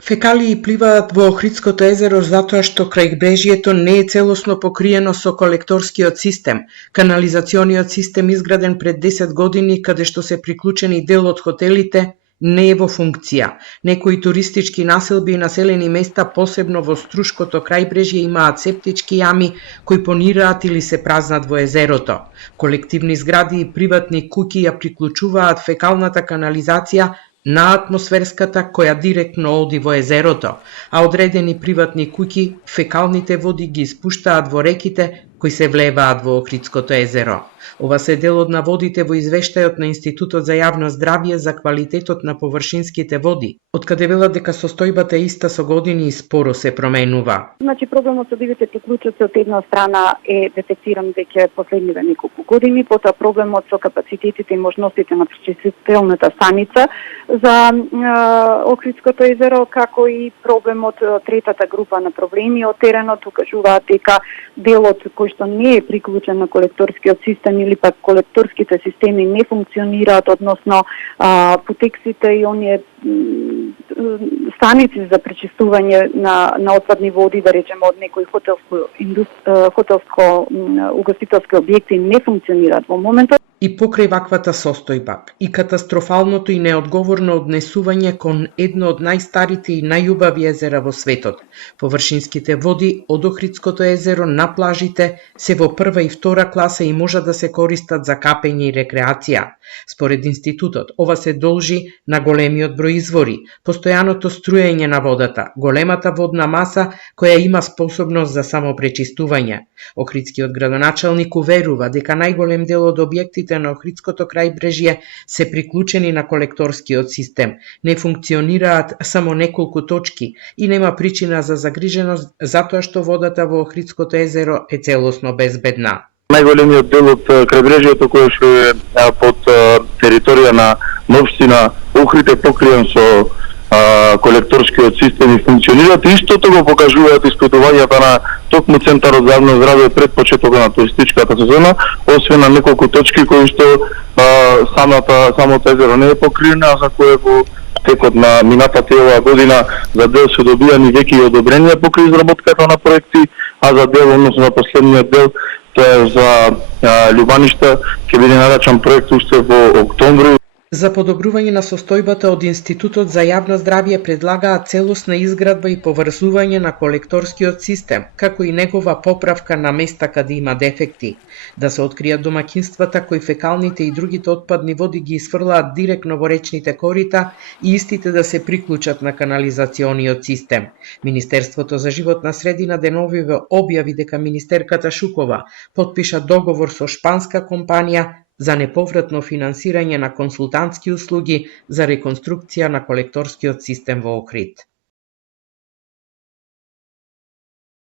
Фекалии пливаат во Охридското езеро затоа што крајбрежјето не е целосно покриено со колекторскиот систем. Канализациониот систем изграден пред 10 години, каде што се приклучени дел од хотелите, не е во функција. Некои туристички населби и населени места, посебно во Струшкото крајбрежје, имаат септички јами кои понираат или се празнат во езерото. Колективни згради и приватни куќи ја приклучуваат фекалната канализација на атмосферската која директно оди во езерото, а одредени приватни куќи фекалните води ги испуштаат во реките кои се влеваат во Охридското езеро. Ова се дел од наводите во извештајот на Институтот за јавно здравје за квалитетот на површинските води, од каде велат дека состојбата е иста со години и споро се променува. Значи проблемот со дивите приклучоци од една страна е детектиран веќе последниве неколку години, потоа проблемот со капацитетите и можностите на пречистителната станица за Охридското езеро, како и проблемот третата група на проблеми од теренот укажуваат дека делот кој што не е приклучен на колекторскиот систем или пак колекторските системи не функционираат, односно потексите и оние станици за пречистување на отпадни води, да речеме од некои хотелско угостителски објекти не функционираат во моментот. И покрај ваквата состојба и катастрофалното и неодговорно однесување кон едно од најстарите и најубави езера во светот, површинските води од Охридското езеро на плажите се во прва и втора класа и можат да се користат за капење и рекреација. Според институтот, ова се должи на големиот број извори, постојаното струење на водата, големата водна маса која има способност за самопречистување. Охридскиот градоначалник уверува дека најголем дел од објектите на Охридското крајбрежје се приклучени на колекторскиот систем, не функционираат само неколку точки и нема причина за загриженост затоа што водата во Охридското езеро е целосно безбедна. Најголемиот дел од крајбрежјето кој што е под територија на општина Охрид е покриен со колекторскиот систем и функционираат. Истото го покажуваат испитувањата на токму Центарот за јавно здравје пред почетокот на туристичката сезона, освен на неколку точки кои што самото езеро не е покриено, а за кое во текот на минатата оваа година за дел се добијани веќе и одобренија покрај изработката на проекти, а за дел, односно на последниот дел, тоа е за Љубаништа, ќе биде нарачан проект уште во октомври. За подобрување на состојбата од Институтот за јавно здравје предлагаат целосна изградба и поврзување на колекторскиот систем, како и негова поправка на места каде има дефекти, да се откријат домаќинствата кои фекалните и другите отпадни води ги изфрлаат директно во речните корита и истите да се приклучат на канализациониот систем. Министерството за животна средина деновиве објави дека министерката Шукова потпиша договор со шпанска компанија за неповратно финансирање на консултантски услуги за реконструкција на колекторскиот систем во Охрид.